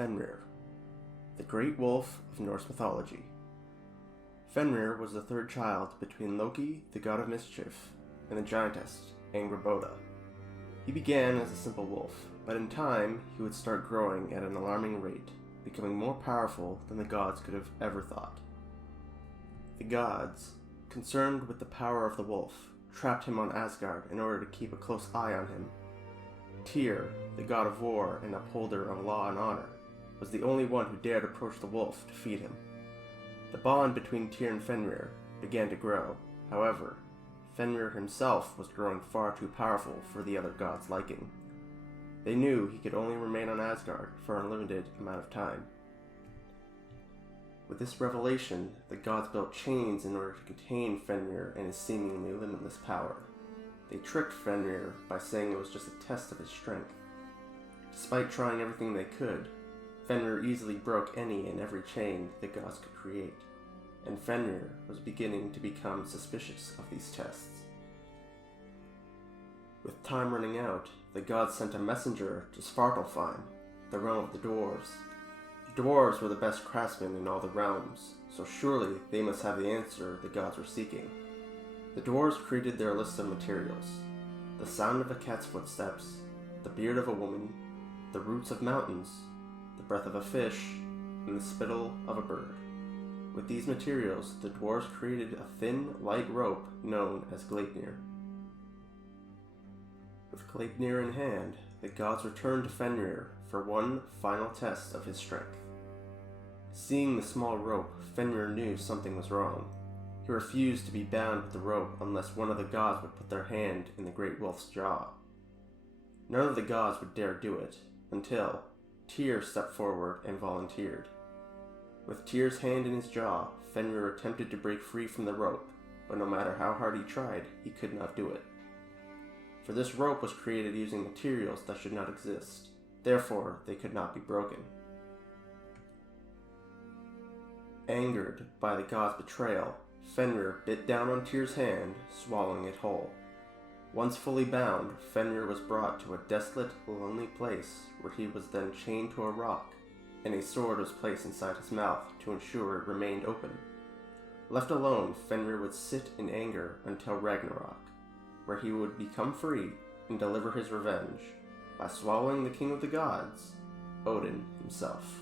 Fenrir, the great wolf of Norse mythology. Fenrir was the third child between Loki, the god of mischief, and the giantess, Angrboda. He began as a simple wolf, but in time he would start growing at an alarming rate, becoming more powerful than the gods could have ever thought. The gods, concerned with the power of the wolf, trapped him on Asgard in order to keep a close eye on him. Tyr, the god of war and upholder of law and honor, was the only one who dared approach the wolf to feed him. The bond between Tyr and Fenrir began to grow. However, Fenrir himself was growing far too powerful for the other gods' liking. They knew he could only remain on Asgard for an unlimited amount of time. With this revelation, the gods built chains in order to contain Fenrir and his seemingly limitless power. They tricked Fenrir by saying it was just a test of his strength. Despite trying everything they could, Fenrir easily broke any and every chain the gods could create, and Fenrir was beginning to become suspicious of these tests. With time running out, the gods sent a messenger to Svartalfheim, the realm of the dwarves. The dwarves were the best craftsmen in all the realms, so surely they must have the answer the gods were seeking. The dwarves created their list of materials: the sound of a cat's footsteps, the beard of a woman, the roots of mountains, the breath of a fish, and the spittle of a bird. With these materials, the dwarves created a thin, light rope known as Gleipnir. With Gleipnir in hand, the gods returned to Fenrir for one final test of his strength. Seeing the small rope, Fenrir knew something was wrong. He refused to be bound with the rope unless one of the gods would put their hand in the great wolf's jaw. None of the gods would dare do it, until Tyr stepped forward and volunteered. With Tyr's hand in his jaw, Fenrir attempted to break free from the rope, but no matter how hard he tried, he could not do it. For this rope was created using materials that should not exist, therefore they could not be broken. Angered by the god's betrayal, Fenrir bit down on Tyr's hand, swallowing it whole. Once fully bound, Fenrir was brought to a desolate, lonely place where he was then chained to a rock, and a sword was placed inside his mouth to ensure it remained open. Left alone, Fenrir would sit in anger until Ragnarok, where he would become free and deliver his revenge by swallowing the king of the gods, Odin himself.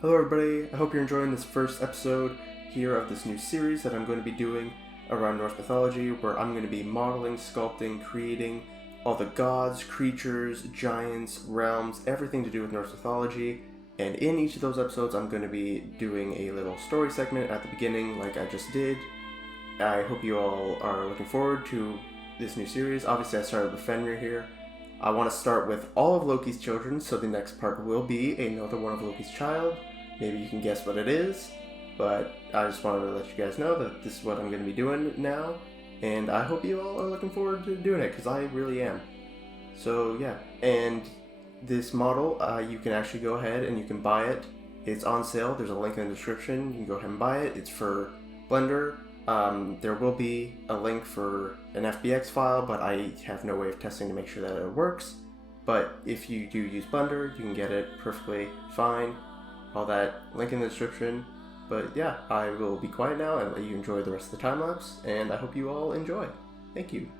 Hello everybody, I hope you're enjoying this first episode here of this new series that I'm going to be doing around Norse mythology, where I'm going to be modeling, sculpting, creating all the gods, creatures, giants, realms, everything to do with Norse mythology. And in each of those episodes I'm going to be doing a little story segment at the beginning like I just did. I hope you all are looking forward to this new series. Obviously I started with Fenrir here. I want to start with all of Loki's children, so the next part will be another one of Loki's child. Maybe you can guess what it is, but I just wanted to let you guys know that this is what I'm going to be doing now, and I hope you all are looking forward to doing it, because I really am. So yeah, and this model, you can actually go ahead and you can buy it. It's on sale. There's a link in the description. You can go ahead and buy it. It's for Blender. There will be a link for an FBX file, but I have no way of testing to make sure that it works. But if you do use Blender, you can get it perfectly fine. All that link in the description. But yeah, I will be quiet now and let you enjoy the rest of the time lapse, and I hope you all enjoy. Thank you.